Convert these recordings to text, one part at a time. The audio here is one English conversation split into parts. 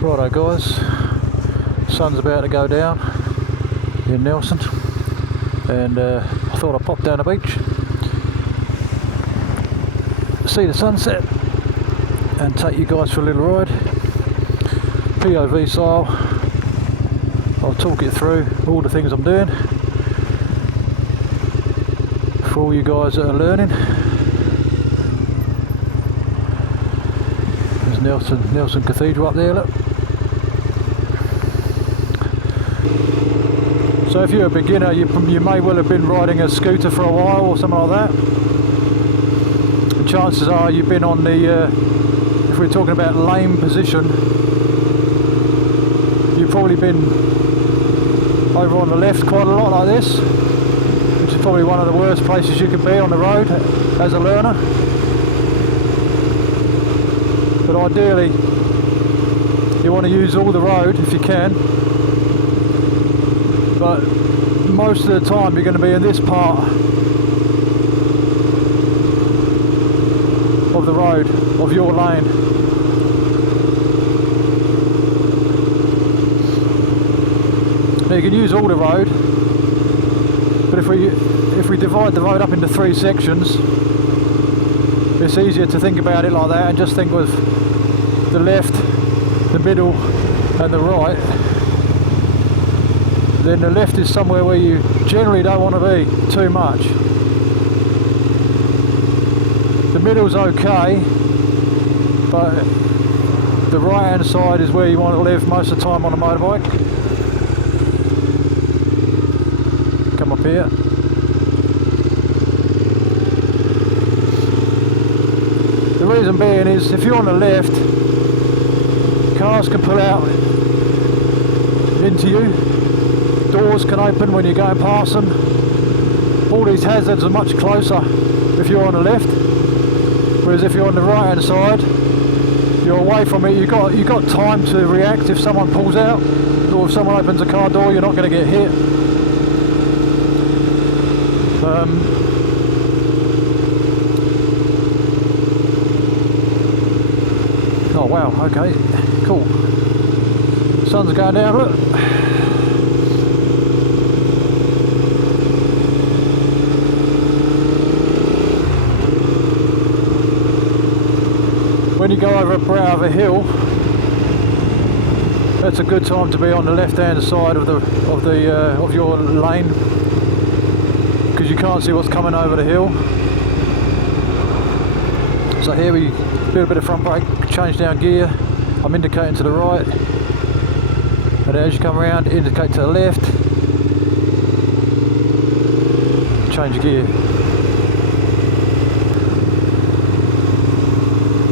Righto guys, sun's about to go down in Nelson, and I thought I'd pop down the beach, see the sunset and take you guys for a little ride. POV style, I'll talk you through all the things I'm doing for all you guys that are learning. There's Nelson Cathedral up there, look. So if you're a beginner, you may well have been riding a scooter for a while or something like that. The chances are you've been on the, if we're talking about lane position, you've probably been over on the left quite a lot like this, which is probably one of the worst places you can be on the road as a learner. But ideally, you want to use all the road if you can. But most of the time you're going to be in this part of the road, of your lane. Now you can use all the road, but if we divide the road up into 3 sections, it's easier to think about it like that and just think of the left, the middle and the right. Then the left is somewhere where you generally don't want to be too much. The middle's okay, but the right hand side is where you want to live most of the time on a motorbike. Come up here. The reason being is if you're on the left, cars can pull out into you. Doors can open when you're going past them. All these hazards are much closer if you're on the left, whereas if you're on the right hand side, you're away from it. You've got time to react if someone pulls out, or if someone opens a car door, you're not going to get hit. Oh wow, okay, cool. Sun's going down, look. When you go over a brow of a hill, that's a good time to be on the left-hand side of your lane, because you can't see what's coming over the hill. So here we do a bit of front brake, change down gear. I'm indicating to the right, and as you come around, indicate to the left, change gear.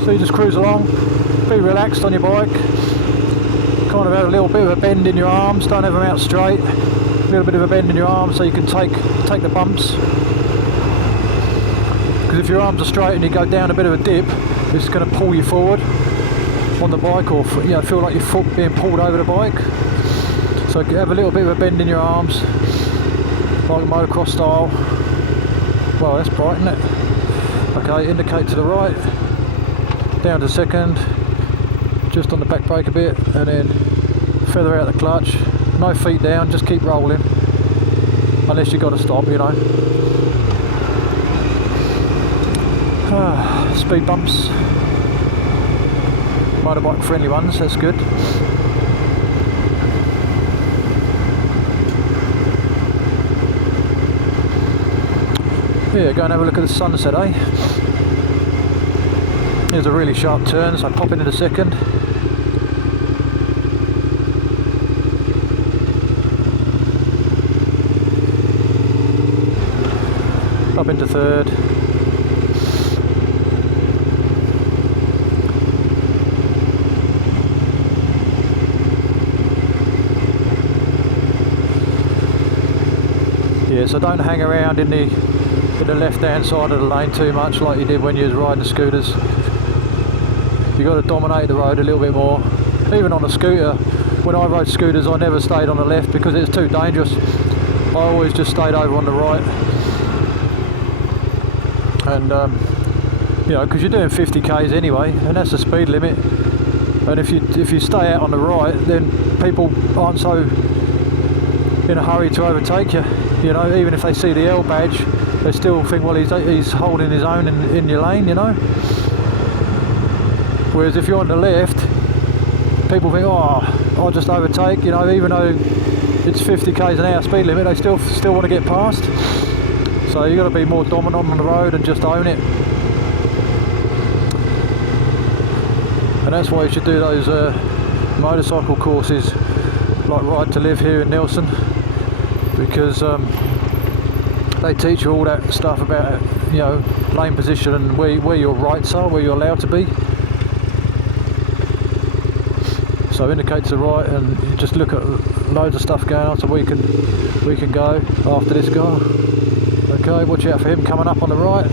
So you just cruise along, be relaxed on your bike, kind of have a little bit of a bend in your arms, don't have them out straight, a little bit of a bend in your arms so you can take the bumps. Because if your arms are straight and you go down a bit of a dip, it's going to pull you forward on the bike, or feel like your foot being pulled over the bike. So have a little bit of a bend in your arms, like a motocross style. Well, that's bright, isn't it? Okay, indicate to the right, down to second, just on the back brake a bit, and then feather out the clutch. No feet down, just keep rolling, unless you've got to stop, you know. Speed bumps, motorbike friendly ones, that's good. Yeah, go and have a look at the sunset, eh? Here's a really sharp turn, so I pop in a second. Up into third. Yeah, so don't hang around in the left hand side of the lane too much like you did when you was riding the scooters. You've got to dominate the road a little bit more. Even on a scooter, when I rode scooters I never stayed on the left because it's too dangerous. I always just stayed over on the right. And you know, because you're doing 50 k's anyway, and that's the speed limit. And if you stay out on the right, then people aren't so in a hurry to overtake you. You know, even if they see the L badge, they still think, well, he's holding his own in your lane, you know. Whereas if you're on the left, people think, oh, I'll just overtake, you know, even though it's 50 k's an hour speed limit, they still want to get past. So you've got to be more dominant on the road and just own it. And that's why you should do those motorcycle courses like Ride to Live here in Nelson, because they teach you all that stuff about, you know, lane position and where your rights are, where you're allowed to be. So indicate to the right and just look at loads of stuff going on, so we can go after this guy. Okay, watch out for him coming up on the right.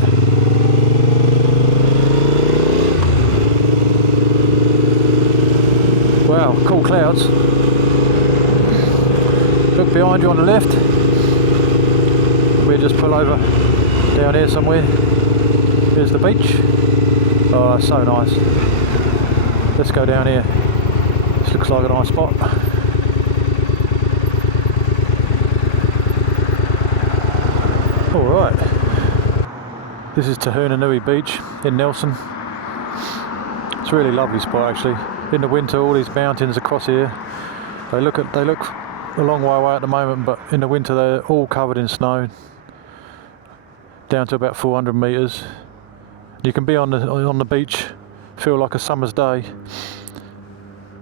Wow, cool clouds. Look behind you on the left. We'll just pull over down here somewhere. Here's the beach. Oh, so nice. Let's go down here. This looks like a nice spot. Alright. This is Tahuna Nui Beach in Nelson. It's a really lovely spot actually. In the winter, all these mountains across here, they look a long way away at the moment, but in the winter they're all covered in snow, down to about 400 meters. You can be on the beach, feel like a summer's day,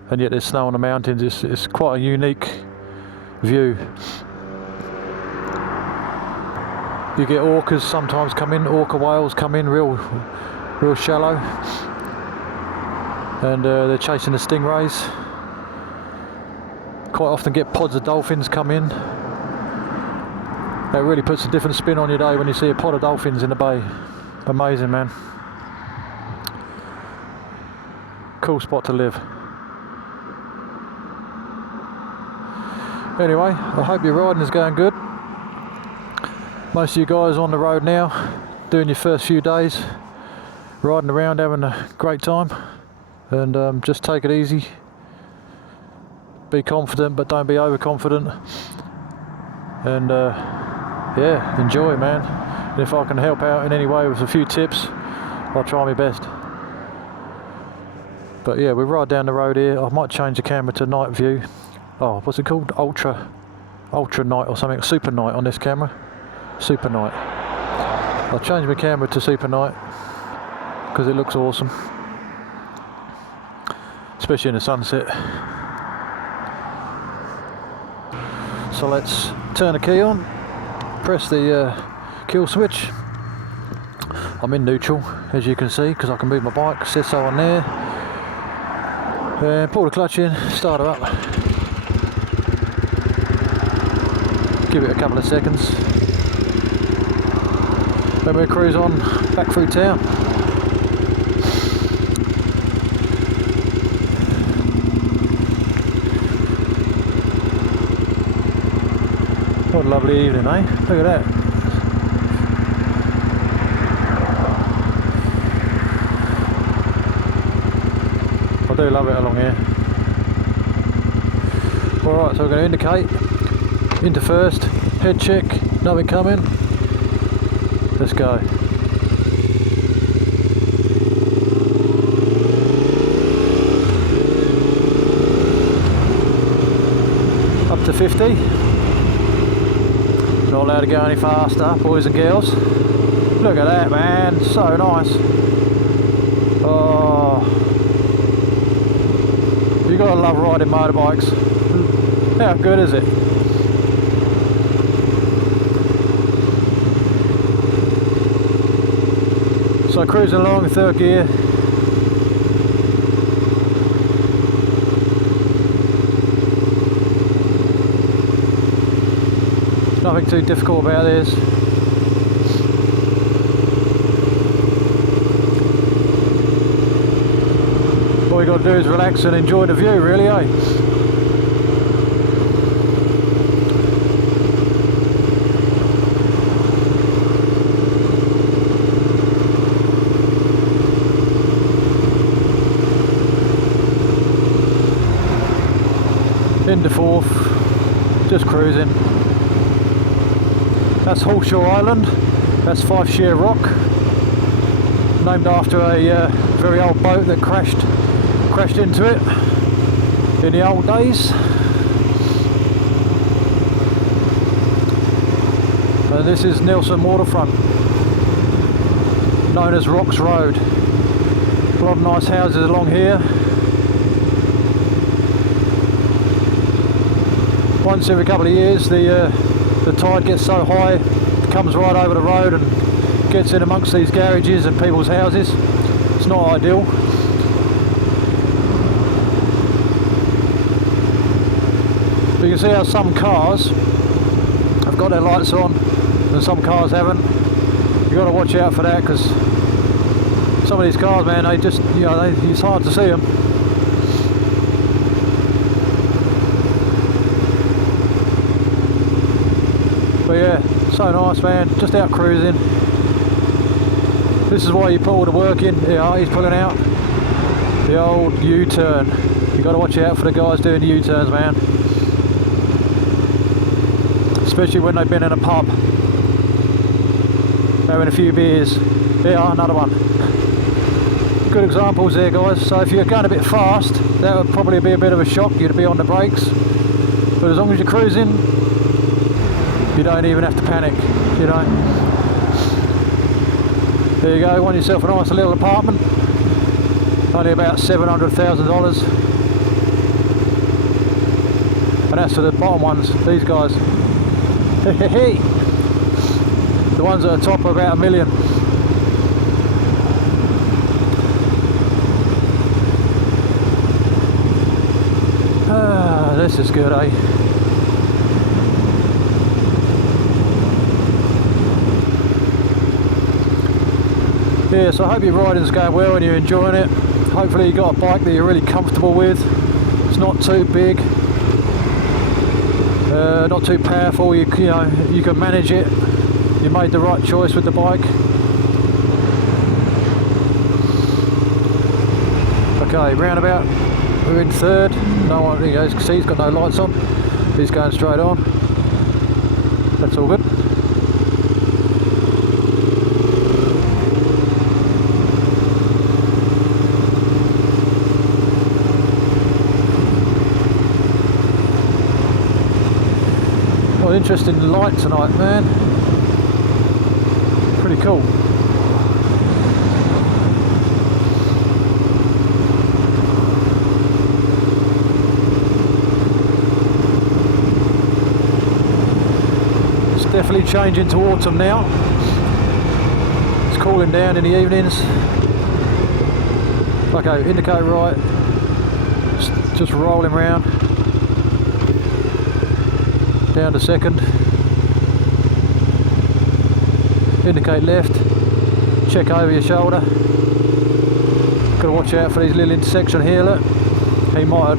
and yet there's snow on the mountains. It's quite a unique view. You get orcas sometimes come in, orca whales come in real shallow, and they're chasing the stingrays. Quite often get pods of dolphins come in. That really puts a different spin on your day when you see a pod of dolphins in the bay. Amazing, man. Cool spot to live. Anyway, I hope your riding is going good. Most of you guys on the road now, doing your first few days, riding around, having a great time. And just take it easy. Be confident, but don't be overconfident. And yeah, enjoy, man. And if I can help out in any way with a few tips, I'll try my best. But yeah, we ride down the road here. I might change the camera to night view. Oh, what's it called? Ultra night or something. Super night on this camera. Super night. I'll change my camera to super night because it looks awesome, especially in the sunset. So let's turn the key on, press the kill switch. I'm in neutral, as you can see, because I can move my bike. Says so on there. And pull the clutch in, start her up. Give it a couple of seconds. Then we'll cruise on back through town. What a lovely evening, eh? Look at that. I do love it along here. Alright, so we're going to indicate. Into first, head check, nothing coming. Let's go. Up to 50. Not allowed to go any faster, boys and girls. Look at that, man, so nice. Oh, you gotta love riding motorbikes. How good is it? So cruising along in third gear. Nothing too difficult about this. All you got to do is relax and enjoy the view, really, eh? into fourth, just cruising. That's Horseshoe Island, that's Five Share Rock, named after a very old boat that crashed into it in the old days. And this is Nelson Waterfront, known as Rocks Road. A lot of nice houses along here. Once every couple of years the tide gets so high, it comes right over the road and gets in amongst these garages and people's houses. It's not ideal. But you can see how some cars have got their lights on and some cars haven't. You've got to watch out for that, because some of these cars, man, they just, you know, it's hard to see them. But yeah, so nice, man, just out cruising. This is why you put all the work in. Yeah, he's pulling out the old U-turn. You've got to watch out for the guys doing the U-turns, man. Especially when they've been in a pub having a few beers. Yeah, another one. Good examples there, guys. So if you're going a bit fast, that would probably be a bit of a shock. You'd be on the brakes. But as long as you're cruising, you don't even have to panic, you know. There you go, want yourself a nice little apartment. Only about $700,000. And that's for the bottom ones, these guys. The ones at the top are about $1 million. Ah, this is good, eh? Yeah, so I hope your riding's going well and you're enjoying it. Hopefully you got a bike that you're really comfortable with. It's not too big, not too powerful. You know, you can manage it. You made the right choice with the bike. Okay, roundabout. We're in third. No one, you know, see, he's got no lights on. He's going straight on. That's all good. What an interesting light tonight, man. Pretty cool. It's definitely changing to autumn now. It's cooling down in the evenings. Okay, indicator right. Just rolling round. Down to second. Indicate left. Check over your shoulder. Got to watch out for these little intersection here. Look, he might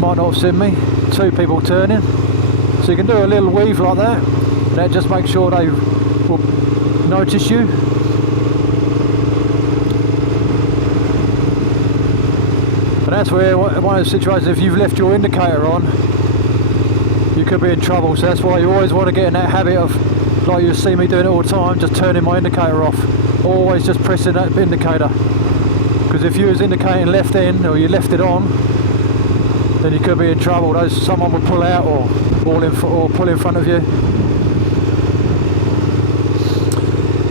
not have seen me. Two people turning, so you can do a little weave like that. That just makes sure they will notice you. And that's where one of those situations, if you've left your indicator on, you could be in trouble. So that's why you always want to get in that habit of, like you see me doing it all the time, just turning my indicator off. Always just pressing that indicator. Because if you was indicating left in, or you left it on, then you could be in trouble. Someone will pull out or pull in front of you.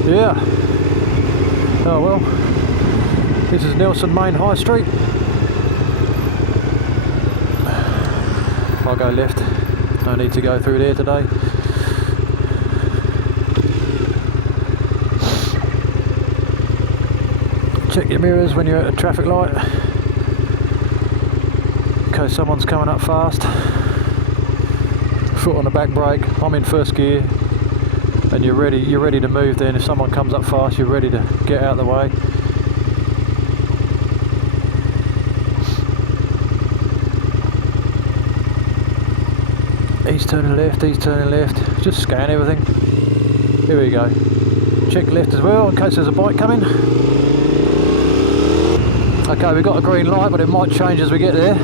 Yeah. Oh well. This is Nelson Main High Street. I'll go left. No need to go through there today. Check your mirrors when you're at a traffic light, in case someone's coming up fast. Foot on the back brake. I'm in first gear, and you're ready to move. Then if someone comes up fast, you're ready to get out of the way. He's turning left, he's turning left. Just scan everything. Here we go. Check left as well in case there's a bike coming. Okay, we've got a green light, but it might change as we get there.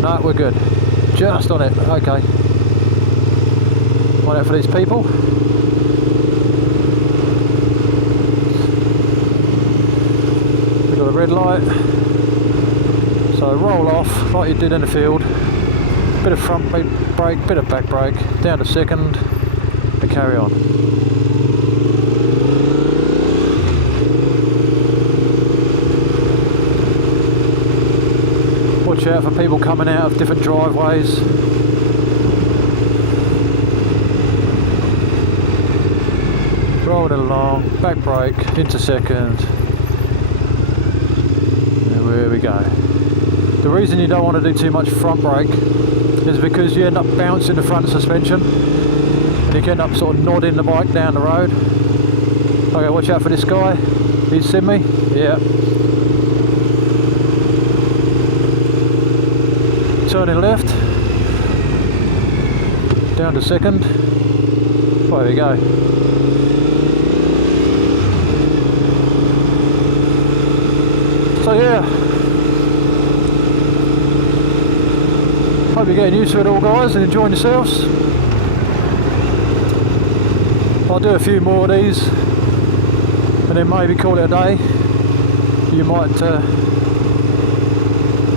No, we're good. just on it. Okay. Watch out for these people. We've got a red light. So roll off like you did in the field. Bit of front brake, bit of back brake, down to second, and carry on. Watch out for people coming out of different driveways. Rolling along, back brake, into second. And there we go. The reason you don't want to do too much front brake is because you end up bouncing the front suspension and you can end up sort of nodding the bike down the road. Okay, watch out for this guy. He's seen me? Yeah. Turning left. Down to second. There we go. So yeah. Hope you're getting used to it all, guys, and enjoying yourselves. I'll do a few more of these and then maybe call it a day. You might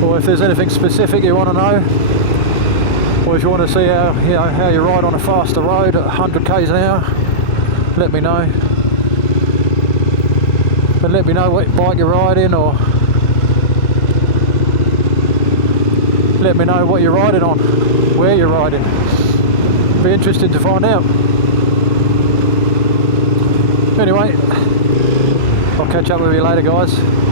or if there's anything specific you want to know, or if you want to see how you ride on a faster road at 100 k's an hour, let me know. And let me know what bike you're riding, or let me know what you're riding on, where you're riding. Be interesting to find out. Anyway, I'll catch up with you later, guys.